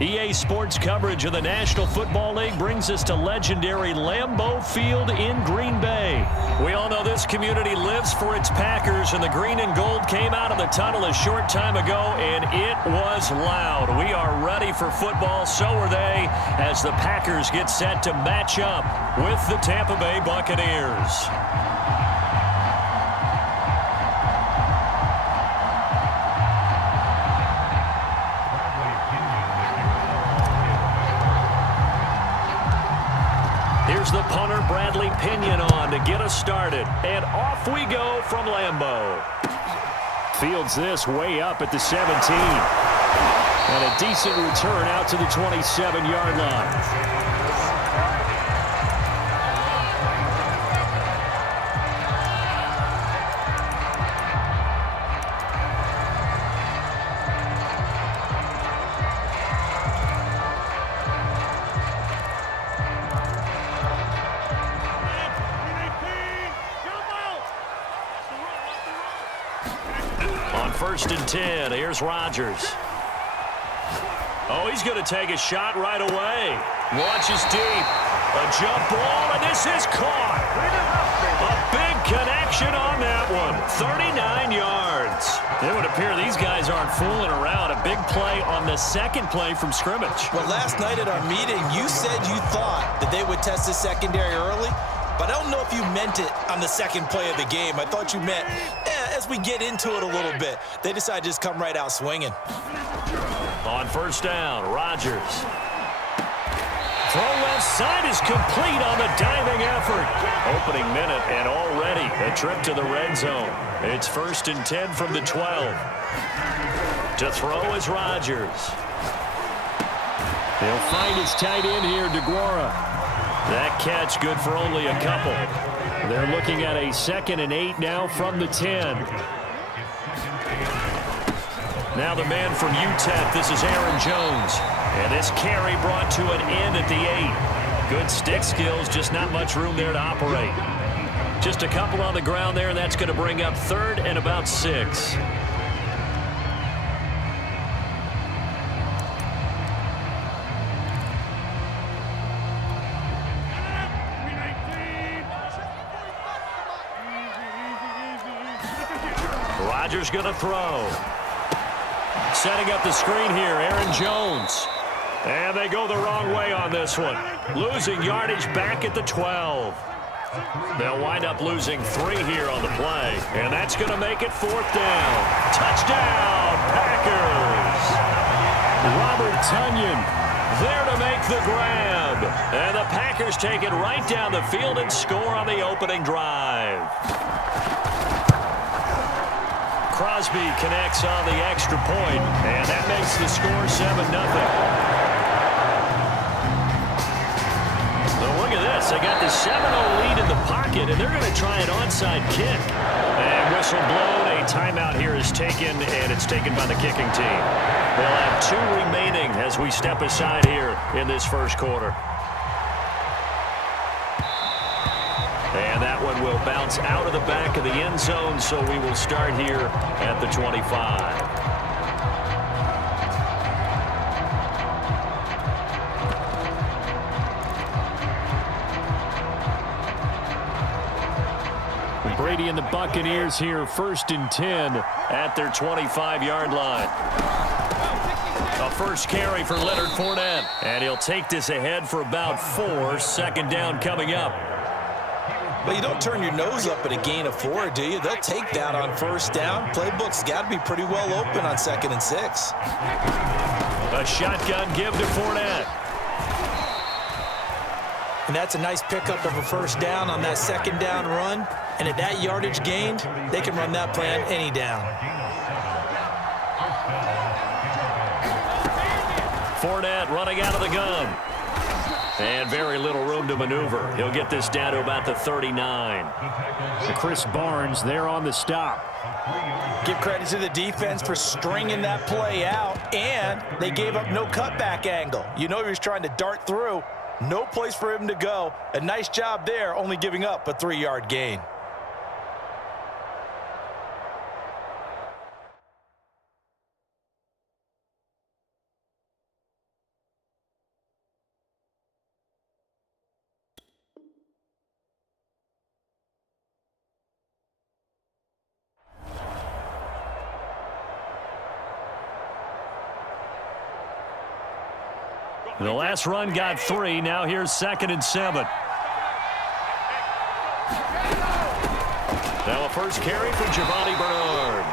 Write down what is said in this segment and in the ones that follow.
EA Sports coverage of the National Football League brings us to legendary Lambeau Field in Green Bay. We all know this community lives for its Packers, and the green and gold came out of the tunnel a short time ago, and it was loud. We are ready for football, so are they, as the Packers get set to match up with the Tampa Bay Buccaneers. Here's the punter, Bradley Pinion, on to get us started. And off we go from Lambeau. Fields this way up at the 17. And a decent return out to the 27-yard line. First and 10. Here's Rodgers. Oh, he's going to take a shot right away. Launches deep. A jump ball, and this is caught. A big connection on that one. 39 yards. It would appear these guys aren't fooling around. A big play on the second play from scrimmage. Well, last night at our meeting, you said you thought that they would test the secondary early, but I don't know if you meant it on the second play of the game. I thought you meant, as we get into it a little bit, they decided to just come right out swinging. On first down, Rodgers. Throw left side is complete on the diving effort. Opening minute and already a trip to the red zone. It's first and 10 from the 12. To throw is Rodgers. He'll find his tight end here, DeGuara. That catch good for only a couple. They're looking at a 2nd and 8 now from the 10. Now the man from UTEP, this is Aaron Jones. And this carry brought to an end at the 8. Good stick skills, just not much room there to operate. Just a couple on the ground there, and that's going to bring up 3rd and about 6. Rodgers going to throw. Setting up the screen here, Aaron Jones. And they go the wrong way on this one. Losing yardage back at the 12. They'll wind up losing 3 here on the play. And that's going to make it 4th down. Touchdown, Packers. Robert Tonyan there to make the grab. And the Packers take it right down the field and score on the opening drive. Crosby connects on the extra point, and that makes the score 7-0. Well, look at this. They got the 7-0 lead in the pocket, and they're going to try an onside kick. And whistle blown. A timeout here is taken, and it's taken by the kicking team. They'll have 2 remaining as we step aside here in this first quarter. And that one will bounce out of the back of the end zone, so we will start here at the 25. Brady and the Buccaneers here, 1st and 10 at their 25-yard line. A first carry for Leonard Fournette, and he'll take this ahead for about 4. 2nd down coming up. But you don't turn your nose up at a gain of 4, do you? They'll take that on first down. Playbook's got to be pretty well open on 2nd and 6. A shotgun give to Fournette. And that's a nice pickup of a first down on that 2nd down run. And at that yardage gained, they can run that play on any down. Fournette running out of the gun. And very little room to maneuver. He'll get this down to about the 39. Chris Barnes there on the stop. Give credit to the defense for stringing that play out, and they gave up no cutback angle. You know he was trying to dart through. No place for him to go. A nice job there, only giving up a 3-yard gain. The last run got 3. Now here's 2nd and 7. Now a first carry for Giovanni Bernard.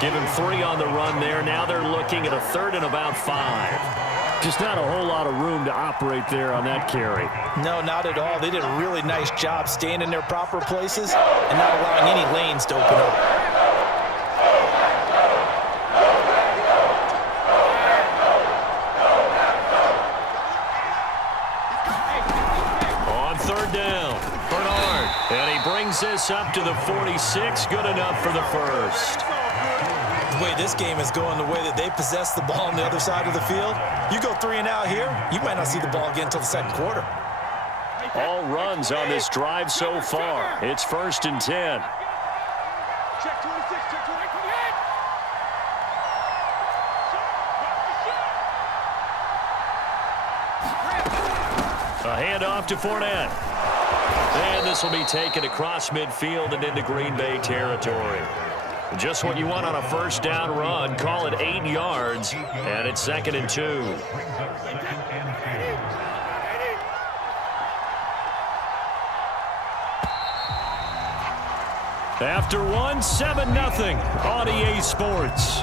Give him 3 on the run there. Now they're looking at a 3rd and about 5. Just not a whole lot of room to operate there on that carry. No, not at all. They did a really nice job staying in their proper places and not allowing any lanes to open up. On 3rd down, Bernard. And he brings this up to the 46. Good enough for the first. The way this game is going, the way that they possess the ball on the other side of the field, you go 3 and out here, you might not see the ball again until the 2nd quarter. All runs on this drive so far. It's 1st and 10. Check 26, check 28. A handoff to Fournette. And this will be taken across midfield and into Green Bay territory. Just what you want on a 1st down run. Call it 8 yards, and it's 2nd and 2. After 1, 7-0 on EA Sports.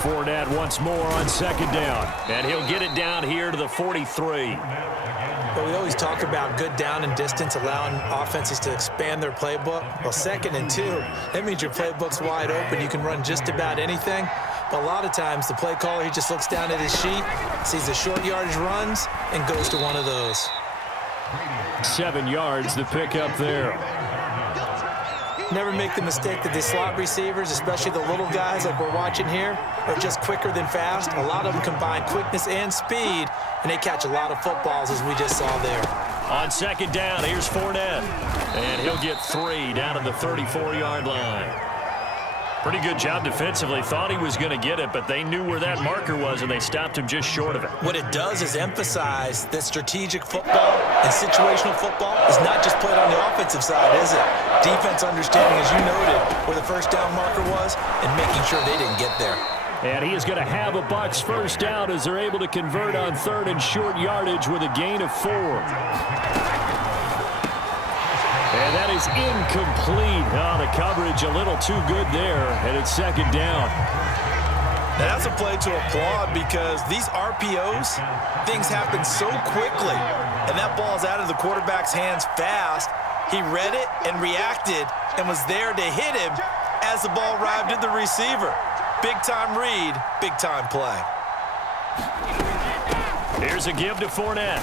Fournette once more on 2nd down, and he'll get it down here to the 43. But we always talk about good down and distance, allowing offenses to expand their playbook. Well, 2nd and 2, that means your playbook's wide open. You can run just about anything. But a lot of times, the play caller, he just looks down at his sheet, sees the short yardage runs, and goes to one of those. 7 yards, the pickup there. Never make the mistake that the slot receivers, especially the little guys like we're watching here, are just quicker than fast. A lot of them combine quickness and speed, and they catch a lot of footballs, as we just saw there. On 2nd down, here's Fournette. And he'll get 3 down to the 34-yard line. Pretty good job defensively. Thought he was going to get it, but they knew where that marker was, and they stopped him just short of it. What it does is emphasize that strategic football and situational football is not just played on the offensive side, is it? Defense understanding, as you noted, where the 1st down marker was and making sure they didn't get there. And he is going to have a Bucs 1st down as they're able to convert on 3rd and short yardage with a gain of 4. And that is incomplete. Oh, the coverage a little too good there, and it's 2nd down. And that's a play to applaud because these RPOs, things happen so quickly, and that ball's out of the quarterback's hands fast. He read it and reacted and was there to hit him as the ball arrived at the receiver. Big-time read, big-time play. Here's a give to Fournette.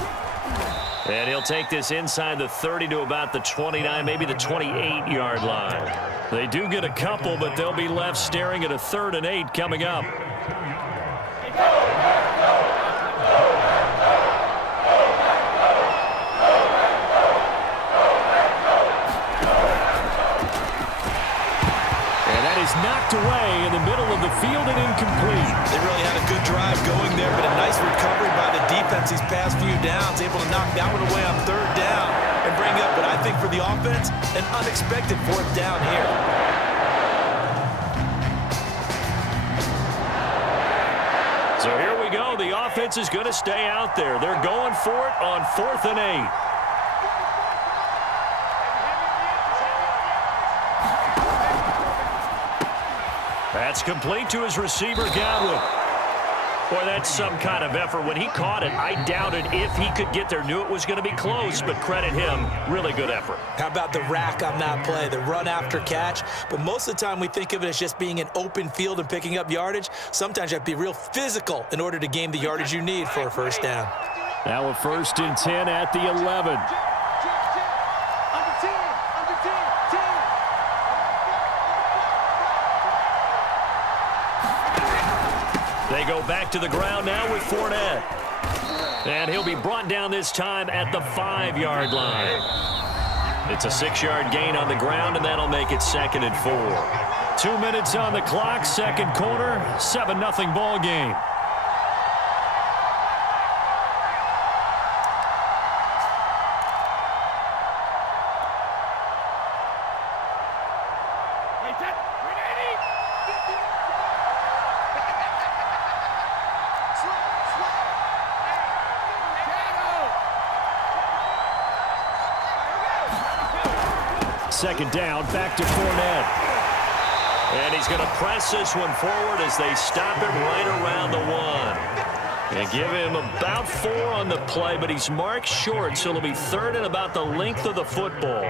And he'll take this inside the 30 to about the 29, maybe the 28-yard line. They do get a couple, but they'll be left staring at a 3rd and 8 coming up. Knocked away in the middle of the field and incomplete. They really had a good drive going there, but a nice recovery by the defense these past few downs, able to knock that one away on 3rd down and bring up what I think for the offense, an unexpected 4th down here. So here we go. The offense is going to stay out there. They're going for it on 4th and 8. That's complete to his receiver, Godwin. Boy, that's some kind of effort. When he caught it, I doubted if he could get there. Knew it was going to be close, but credit him. Really good effort. How about the rack on that play, the run after catch? But most of the time we think of it as just being an open field and picking up yardage. Sometimes you have to be real physical in order to gain the yardage you need for a 1st down. Now a 1st and 10 at the 11. They go back to the ground now with Fournette. And he'll be brought down this time at the 5-yard line. It's a 6-yard gain on the ground, and that'll make it 2nd and 4. 2 minutes on the clock, second quarter, 7-0 ball game. Second down, back to Fournette. And he's going to press this one forward as they stop it right around the 1. And give him about 4 on the play, but he's marked short, so it'll be third and about the length of the football.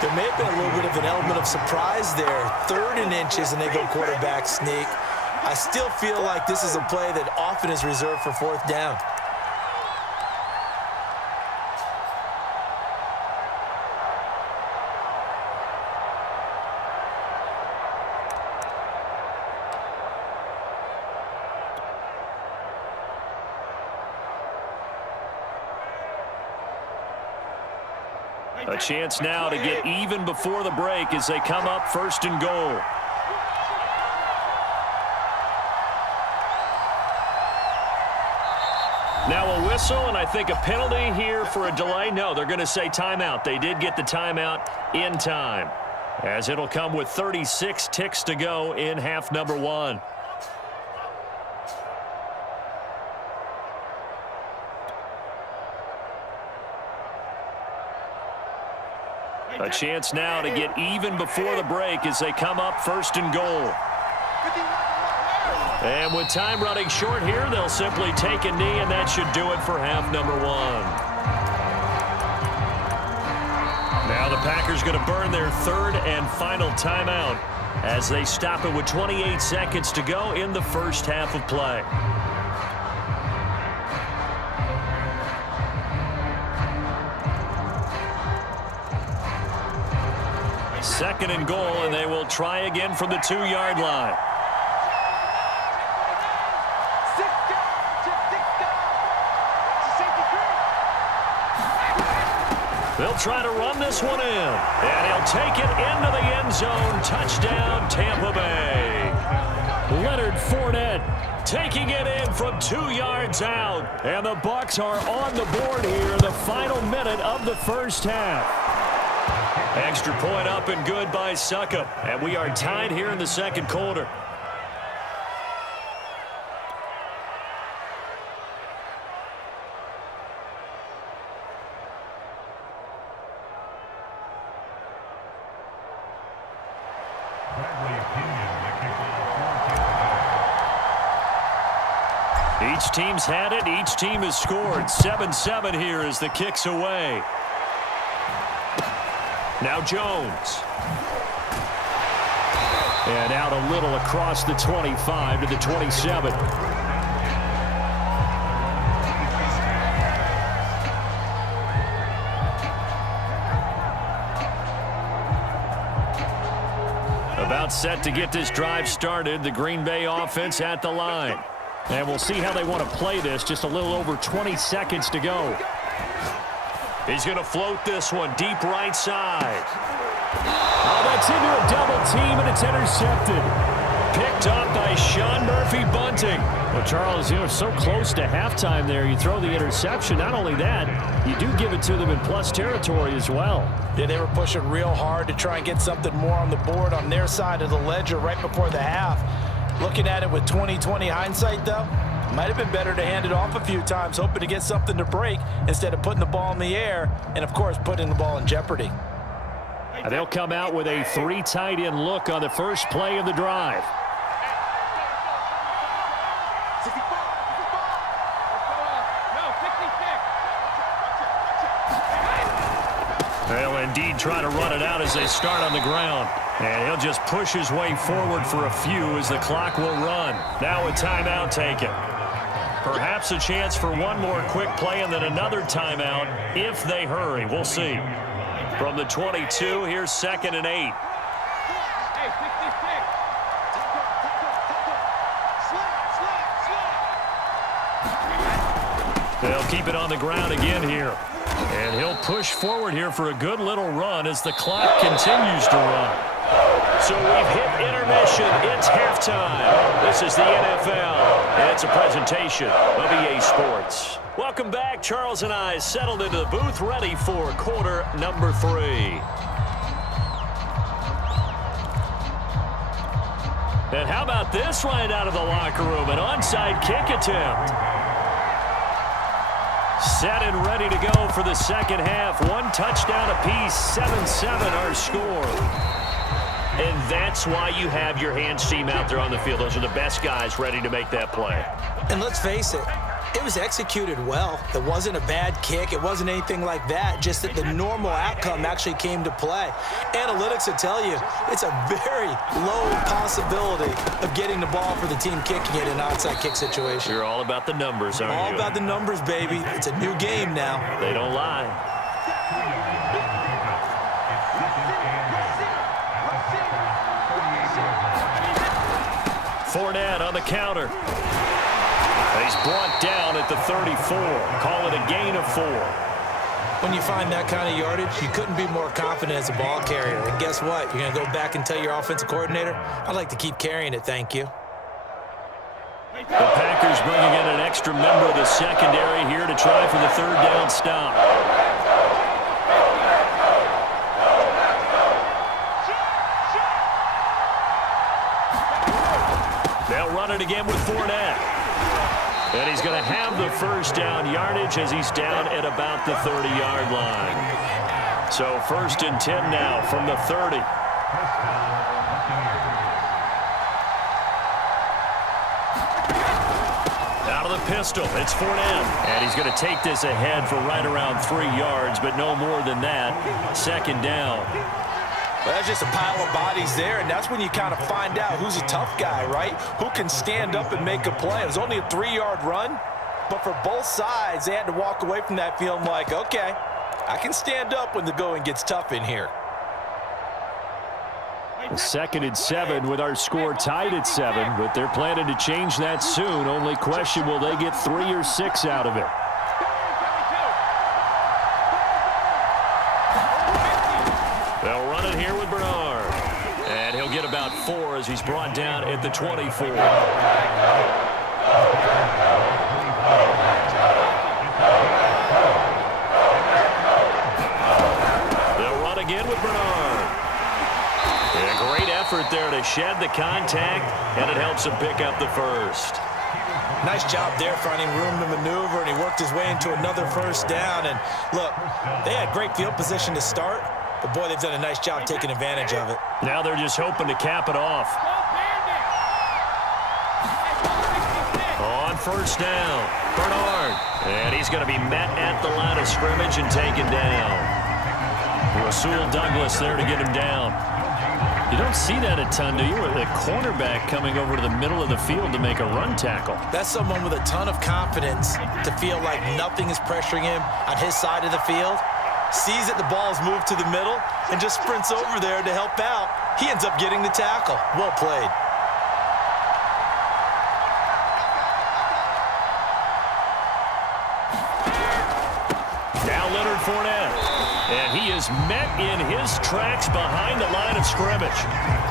There may have been a little bit of an element of surprise there. 3rd and inches, and they go quarterback sneak. I still feel like this is a play that often is reserved for 4th down. A chance now to get even before the break as they come up 1st and goal. Now a whistle, and I think a penalty here for a delay. No, they're going to say timeout. They did get the timeout in time, as it'll come with 36 ticks to go in half number 1. A chance now to get even before the break as they come up 1st and goal. And with time running short here, they'll simply take a knee, and that should do it for half number 1. Now the Packers going to burn their 3rd and final timeout as they stop it with 28 seconds to go in the first half of play. Second and goal, and they will try again from the 2-yard line. They'll try to run this one in, and he'll take it into the end zone. Touchdown, Tampa Bay. Leonard Fournette taking it in from 2 yards out, and the Bucs are on the board here in the final minute of the first half. Extra point up and good by Succop, and we are tied here in the second quarter. Each team's had it. Each team has scored. 7-7 here as the kick's away. Now Jones. And out a little across the 25 to the 27. About set to get this drive started. The Green Bay offense at the line. And we'll see how they want to play this. Just a little over 20 seconds to go. He's going to float this one deep right side. Oh, that's into a double team, and it's intercepted. Picked up by Sean Murphy-Bunting. Well, Charles, you know, so close to halftime there. You throw the interception. Not only that, you do give it to them in plus territory as well. Yeah, they were pushing real hard to try and get something more on the board on their side of the ledger right before the half. Looking at it with 20/20 hindsight, though, might have been better to hand it off a few times, hoping to get something to break instead of putting the ball in the air and, of course, putting the ball in jeopardy. And they'll come out with a 3 tight end look on the first play of the drive. They'll indeed try to run it out as they start on the ground. And he'll just push his way forward for a few as the clock will run. Now a timeout taken. Perhaps a chance for one more quick play and then another timeout if they hurry. We'll see. From the 22, here's 2nd and 8. Hey, 66. They'll keep it on the ground again here. And he'll push forward here for a good little run as the clock continues to run. So we've hit intermission. It's halftime. This is the NFL. It's a presentation of EA Sports. Welcome back. Charles and I settled into the booth ready for quarter number 3. And how about this right out of the locker room? An onside kick attempt. Set and ready to go for the second half. 1 touchdown apiece, 7-7 our score. And that's why you have your hands team out there on the field. Those are the best guys ready to make that play. And let's face it, it was executed well. It wasn't a bad kick. It wasn't anything like that, just that the normal outcome actually came to play. Analytics will tell you it's a very low possibility of getting the ball for the team kicking it in an onside kick situation. You're all about the numbers, aren't you? All about the numbers, baby. It's a new game now. They don't lie. Fournette on the counter. He's brought down at the 34. Call it a gain of 4. When you find that kind of yardage, you couldn't be more confident as a ball carrier. And guess what? You're going to go back and tell your offensive coordinator, I'd like to keep carrying it, thank you. The Packers bringing in an extra member of the secondary here to try for the 3rd down stop. They'll run it again with Fournette. And he's going to have the 1st down yardage as he's down at about the 30-yard line. So 1st and 10 now from the 30. Out of the pistol, it's Fournette. And he's going to take this ahead for right around 3 yards, but no more than that. 2nd down. Well, that's just a pile of bodies there, and that's when you kind of find out who's a tough guy, right? Who can stand up and make a play. It was only a 3-yard run, but for both sides, they had to walk away from that feeling like, okay, I can stand up when the going gets tough in here. 2nd and 7 with our score tied at 7, but they're planning to change that soon. Only question, will they get 3 or 6 out of it? They'll run it here with Bernard. And he'll get about 4 as he's brought down at the 24. They'll run again with Bernard. And a great effort there to shed the contact, and it helps him pick up the 1st. Nice job there finding room to maneuver, and he worked his way into another 1st down. And look, they had great field position to start, but boy, they've done a nice job taking advantage of it. Now they're just hoping to cap it off. On 1st down, Bernard. And he's going to be met at the line of scrimmage and taken down. Rasul Douglas there to get him down. You don't see that a ton, do you? With a cornerback coming over to the middle of the field to make a run tackle. That's someone with a ton of confidence to feel like nothing is pressuring him on his side of the field. Sees that the ball's moved to the middle and just sprints over there to help out. He ends up getting the tackle. Well played. Now Leonard Fournette. And he is met in his tracks behind the line of scrimmage.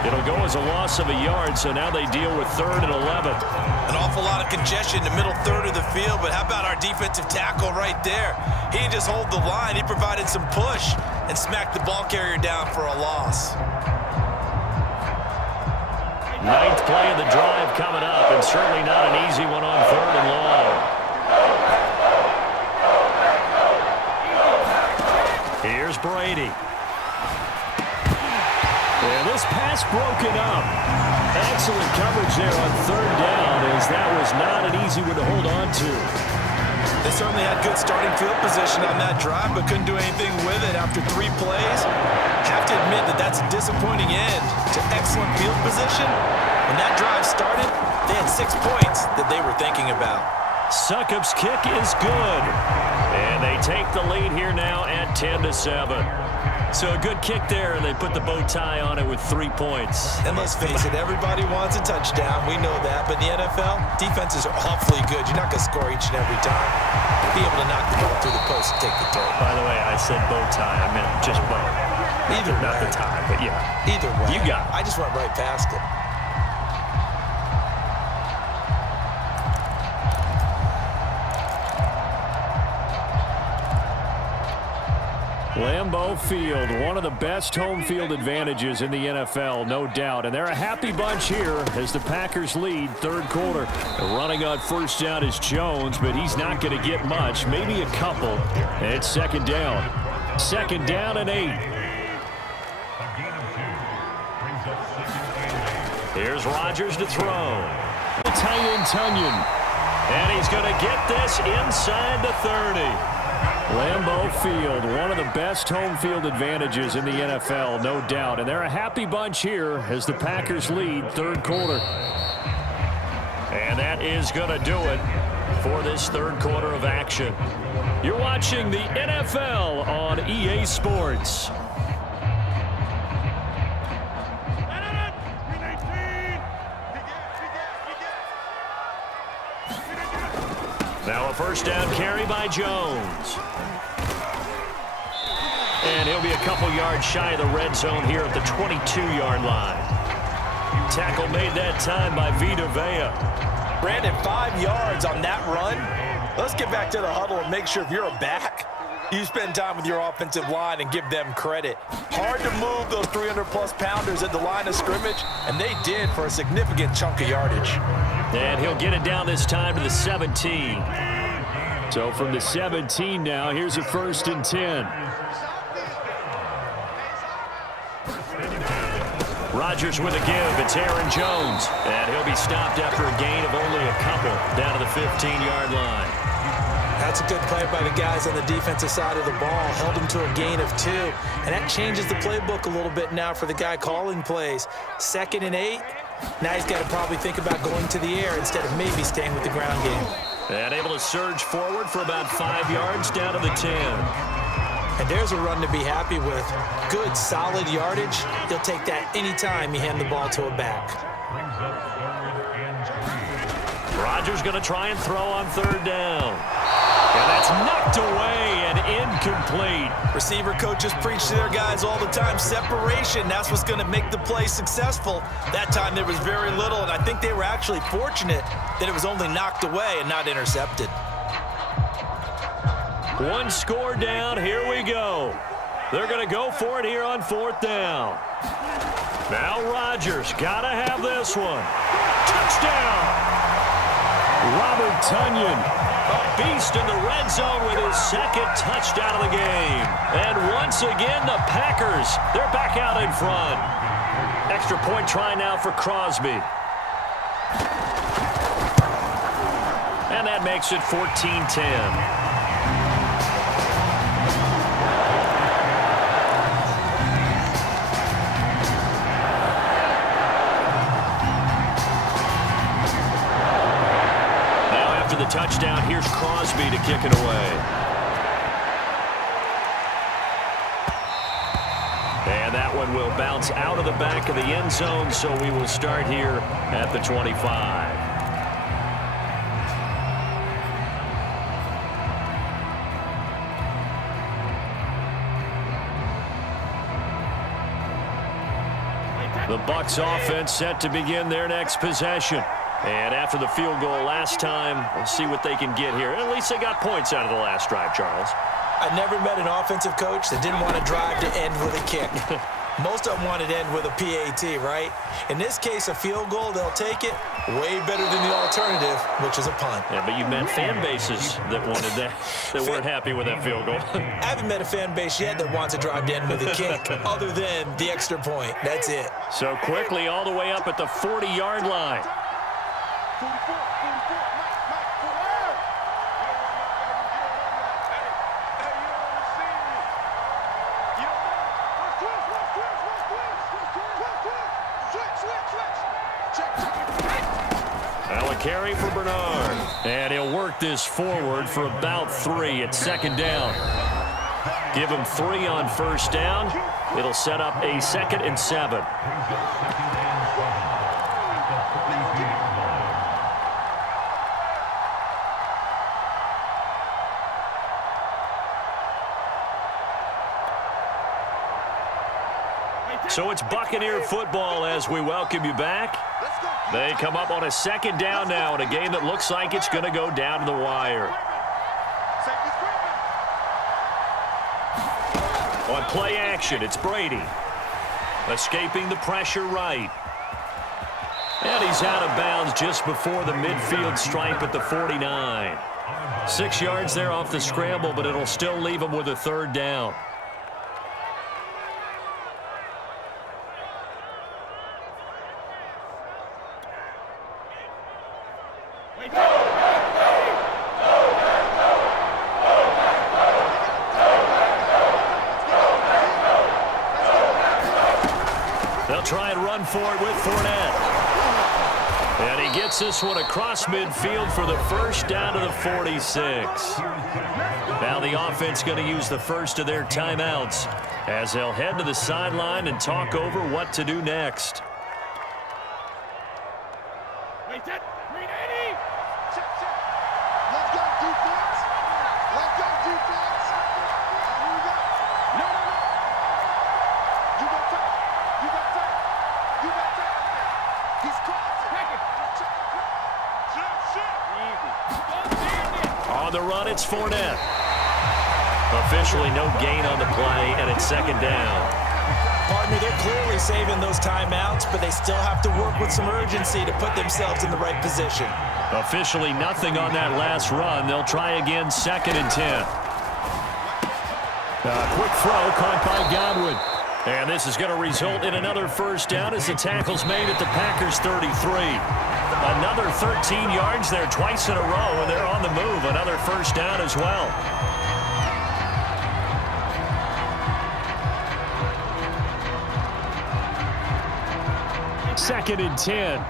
It'll go as a loss of a yard, so now they deal with 3rd and 11. An awful lot of congestion in the middle 3rd of the field, but how about our defensive tackle right there? He didn't just hold the line. He provided some push and smacked the ball carrier down for a loss. 9th play of the drive coming up, and certainly not an easy one on 3rd and long. Here's Brady. And this pass broken up. Excellent coverage there on 3rd down, as that was not an easy one to hold on to. They certainly had good starting field position on that drive, but couldn't do anything with it after 3 plays. Have to admit that that's a disappointing end to excellent field position. When that drive started, they had 6 points that they were thinking about. Succop's kick is good. And they take the lead here now at 10-7. So a good kick there, and they put the bow tie on it with 3 points. And let's face it, everybody wants a touchdown. We know that. But in the NFL, defenses are awfully good. You're not going to score each and every time. Be able to knock the ball through the post and take the turn. By the way, I said bow tie. I meant just bow. Either way. Not the tie, but yeah. Either way. You got it. I just went right past it. Lambeau Field, one of the best home field advantages in the NFL, no doubt. And they're a happy bunch here as the Packers lead third quarter. Running on first down is Jones, but he's not going to get much, maybe a couple. And it's second down. Second down and 8. Here's Rodgers to throw. Tight end Tunyon. And he's going to get this inside the 30. Lambeau Field, one of the best home field advantages in the NFL, no doubt. And they're a happy bunch here as the Packers lead third quarter. And that is going to do it for this third quarter of action. You're watching the NFL on EA Sports. Now a first down carry by Jones. And he'll be a couple yards shy of the red zone here at the 22-yard line. Tackle made that time by Vita Vea. Brandon, 5 yards on that run. Let's get back to the huddle and make sure if you're a back, you spend time with your offensive line and give them credit. Hard to move those 300-plus pounders at the line of scrimmage, and they did for a significant chunk of yardage. And he'll get it down this time to the 17. So from the 17 now, here's a 1st and 10. Rodgers with a give. It's Aaron Jones. And he'll be stopped after a gain of only a couple down to the 15-yard line. That's a good play by the guys on the defensive side of the ball. Held them to a gain of 2. And that changes the playbook a little bit now for the guy calling plays. 2nd and 8. Now he's got to probably think about going to the air instead of maybe staying with the ground game. And able to surge forward for about 5 yards down to the 10. And there's a run to be happy with. Good, solid yardage. He'll take that anytime you hand the ball to a back. Rodgers going to try and throw on third down. And that's knocked away and incomplete. Receiver coaches preach to their guys all the time. Separation, that's what's going to make the play successful. That time there was very little, and I think they were actually fortunate that it was only knocked away and not intercepted. One score down. Here we go. They're going to go for it here on 4th down. Now Rodgers got to have this one. Touchdown! Robert Tunyon, a beast in the red zone with his 2nd touchdown of the game. And once again, the Packers, they're back out in front. Extra point try now for Crosby. And that makes it 14-10. The touchdown, here's Crosby to kick it away. And that one will bounce out of the back of the end zone, so we will start here at the 25. The Bucs offense set to begin their next possession. And after the field goal last time, we'll see what they can get here. At least they got points out of the last drive, Charles. I never met an offensive coach that didn't want to drive to end with a kick. Most of them wanted to end with a PAT, right? In this case, a field goal, they'll take it. Way better than the alternative, which is a punt. Yeah, but you met fan bases that wanted that, that weren't happy with that field goal. I haven't met a fan base yet that wants to drive to end with a kick, other than the extra point. That's it. So quickly all the way up at the 40-yard line. Well, a carry for Bernard. And he'll work this forward for about 3 at second down. Give him 3 on first down. It'll set up a 2nd and 7. So it's Buccaneer football as we welcome you back. They come up on a 2nd down now in a game that looks like it's going to go down to the wire. On play action, it's Brady. Escaping the pressure right. And he's out of bounds just before the midfield stripe at the 49. 6 yards there off the scramble, but it'll still leave him with a 3rd down. They'll try and run for it with Fournette. And he gets this one across midfield for the 1st down to the 46. Now the offense going to use the first of their timeouts as they'll head to the sideline and talk over what to do next. On the run, it's Fournette. Officially no gain on the play, and it's 2nd down. Partner, they're clearly saving those timeouts, but they still have to work with some urgency to put themselves in the right position. Officially nothing on that last run. They'll try again, 2nd and 10. Quick throw caught by Godwin. And this is going to result in another 1st down as the tackle's made at the Packers' 33. Another 13 yards there twice in a row, and they're on the move. Another 1st down as well. Second and 10.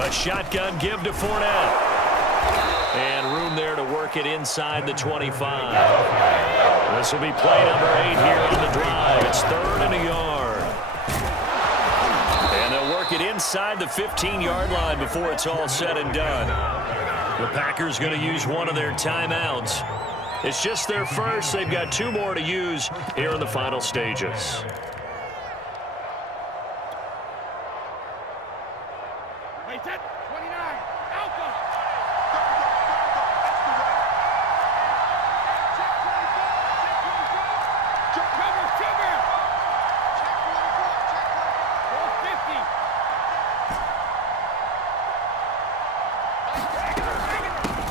A shotgun give to Fournette. And room there to work it inside the 25. This will be play number 8 here on the drive. It's 3rd and a yard. And they'll work it inside the 15-yard line before it's all said and done. The Packers going to use one of their timeouts. It's just their first. They've got 2 more to use here in the final stages.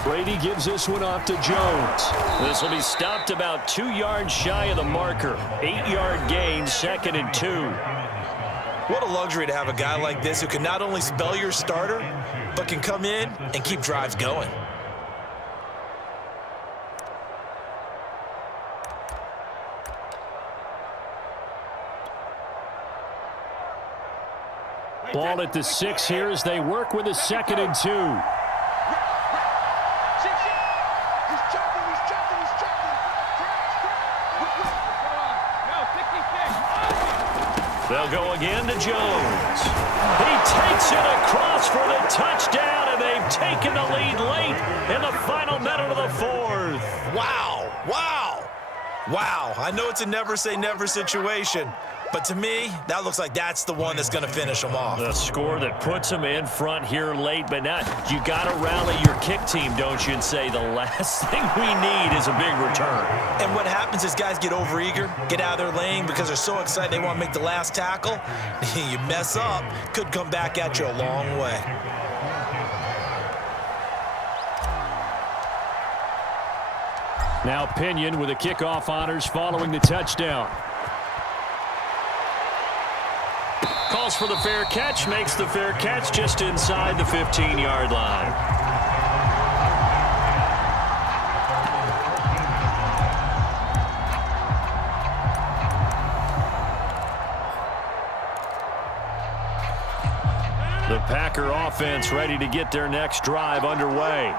Brady gives this one off to Jones. This will be stopped about 2 yards shy of the marker. 8-yard gain, 2nd and 2. What a luxury to have a guy like this who can not only spell your starter, but can come in and keep drives going. Ball at the 6 here as they work with a 2nd and 2. They'll go again to Jones. He takes it across for the touchdown, and they've taken the lead late in the final minute of the 4th. Wow, wow, wow. I know it's a never-say-never situation, but to me, that looks like that's the one that's going to finish them off. The score that puts them in front here late, but now you got to rally your kick team, don't you, and say the last thing we need is a big return. And what happens is guys get overeager, get out of their lane because they're so excited they want to make the last tackle. You mess up, could come back at you a long way. Now Pinion with the kickoff honors following the touchdown. Calls for the fair catch, makes the fair catch just inside the 15-yard line. The Packer offense ready to get their next drive underway.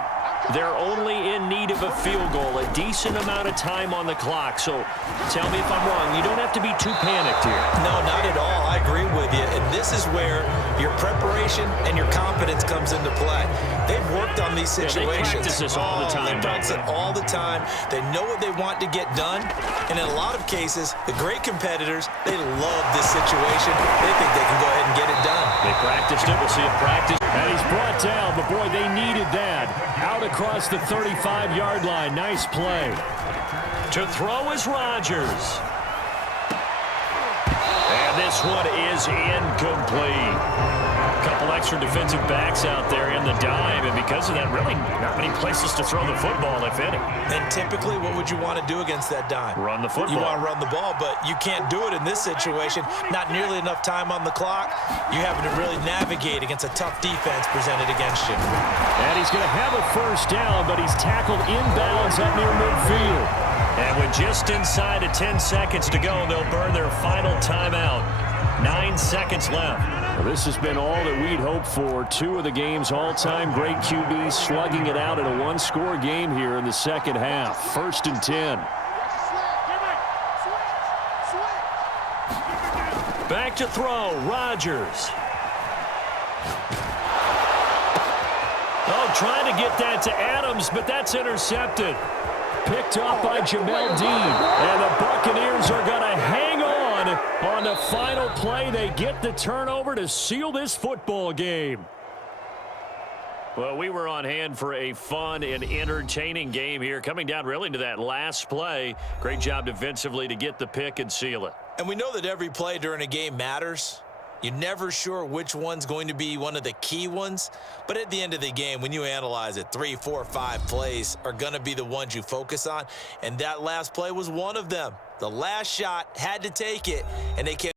They're only in need of a field goal, a decent amount of time on the clock. So tell me if I'm wrong. You don't have to be too panicked here. No, not at all. I agree with you. And this is where your preparation and your confidence comes into play. They've worked on these situations. Yeah, they practice this all the time. They practice it all the time. They know what they want to get done. And in a lot of cases, the great competitors, they love this situation. They think they can go ahead and get it done. They practiced it. We'll see it practice. And he's brought down, but boy, they needed that. Out across the 35-yard line. Nice play. To throw is Rodgers. And this one is incomplete. A couple extra defensive backs out there in the dime, and because of that, really not many places to throw the football, if any. And typically, what would you want to do against that dime? Run the football. You want to run the ball, but you can't do it in this situation. Not nearly enough time on the clock. You having to really navigate against a tough defense presented against you. And he's going to have a first down, but he's tackled inbounds up near midfield. And with just inside of 10 seconds to go, they'll burn their final timeout. 9 seconds left. Well, this has been all that we'd hoped for. Two of the game's all-time great QBs slugging it out in a one-score game here in the second half. 1st and 10. Back to throw, Rodgers. Oh, trying to get that to Adams, but that's intercepted. Picked off by Jamel Dean. And the Buccaneers are going to hang on the final play. They get the turnover to seal this football game. Well, we were on hand for a fun and entertaining game here. Coming down really to that last play. Great job defensively to get the pick and seal it. And we know that every play during a game matters. You're never sure which one's going to be one of the key ones. But at the end of the game, when you analyze it, 3, 4, 5 plays are going to be the ones you focus on. And that last play was one of them. The last shot had to take it, and they can't.